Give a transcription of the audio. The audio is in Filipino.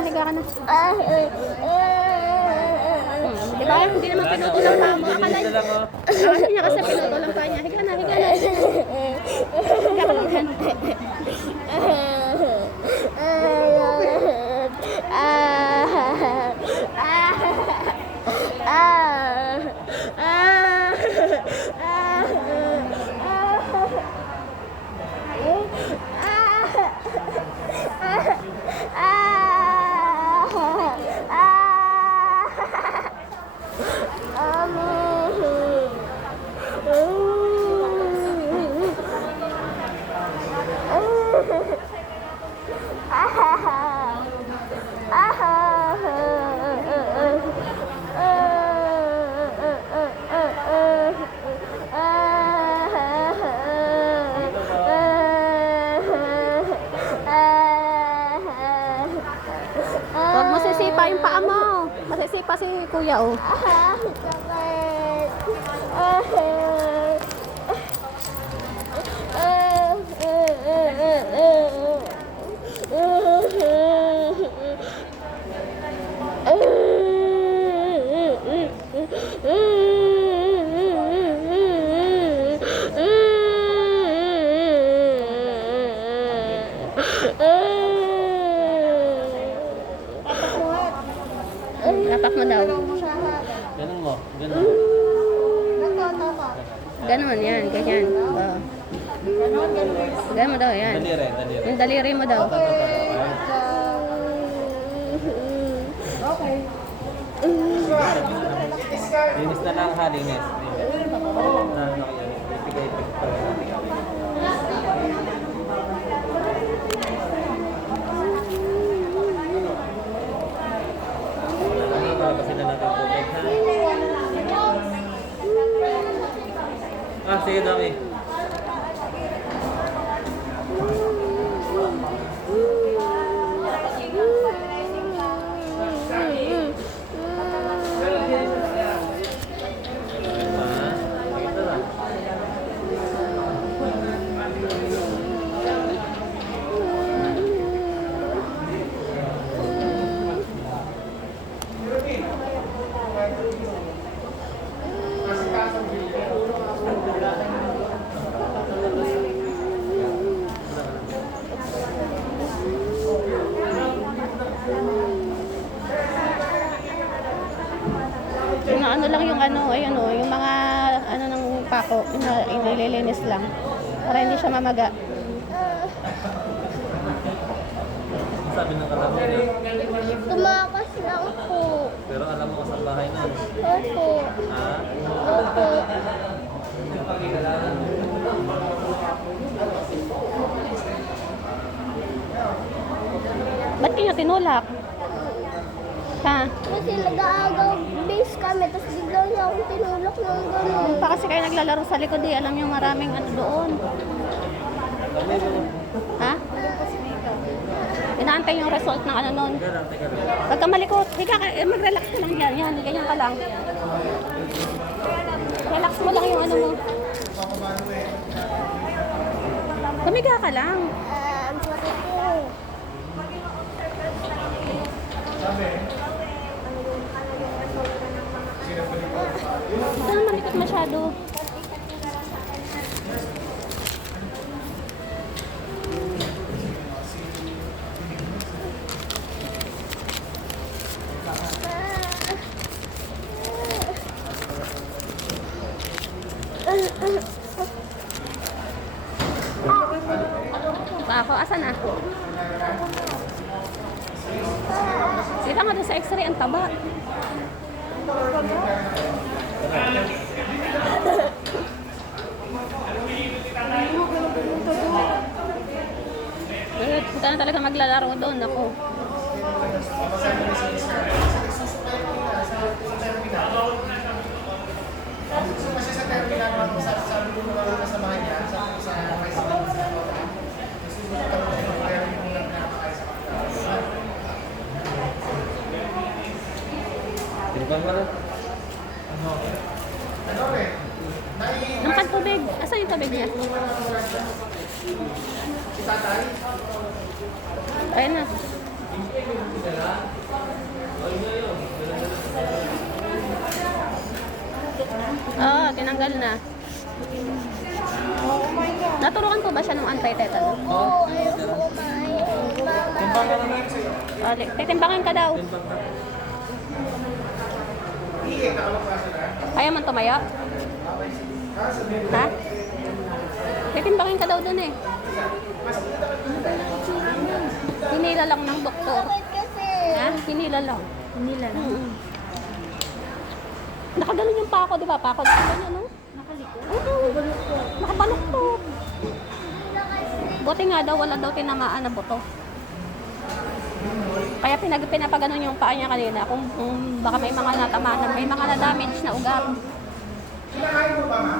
higa ka na. Di ba? Hindi naman pinutol ang paa mo. Akala niya kasi pinutol ang paa niya. Higa na, higa na. Higa ka lang. Huwag mo sisipa yung paa mo. Masisipa si kuya, oh. Tapak mo daw. Ganun mo. Ganun. Ganon, yan. Ganyan. Oh. Ganun mo daw, yan. Daliri, daliri. Yung daliri mo daw. Okay. Linis na lang ha, linis. Ibigay picture. Kasi na natin tubig, ha? Sige, dami. Yung ano lang yung ano, ayun oh, yung mga ano ng pako, inililinis lang para hindi siya mamaga. Sabi ng kasama mo. Tumakas lang po. Pero alam mo sa bahay na. Opo. Ha? Opo. Ba't kanya tinulak? Ha? Kasi nag-aagaw base kami, tapos biglang niya akong tinulak ng gano'n. Pa kasi kayo naglalaro sa likod eh, alam niyo maraming ano doon. Ha? Inaantay yung result ng ano nun. Pag ka malikot, higa ka, mag-relax ka lang yan. Yan, ganyan ka lang. Relax mo lang yung ano mo. Tumiga ka lang. Ang sakit po. Ito naman malikot masyado. Pa ako, asan na? Sita nga doon sa x-ray, ang taba. Punta na talaga maglalaro doon ako. Kasi sa terminal, sabi ko naman sa bahay niya, sa ano rin? Nangkad tubig. Asan yung tubig niya? Si tatay? Ayun na. Oo, tinanggal na. Naturuan po ba siya ng anti-tetanus? Oo, ayaw ko kumain. Mama. Timbang ka naman. Titimbangan ka daw. Timbang ka. Ayaw man tumayo? Ha? Titimbangin ka daw dun eh. Hinila lang ng doktor. Bakit kasi? Ha? Hinila lang. Hinila lang? Nakaganon yung pako, di ba? Pako na ganyan, no? Nakalikot? Oo. Nakabaluktot. Buti nga daw, wala daw tinamaan na buto. Kaya pinapaganon yung paa niya kanina kung baka may mga natamaan, may mga na-damage na ugat. Kinakain mo ba, ma?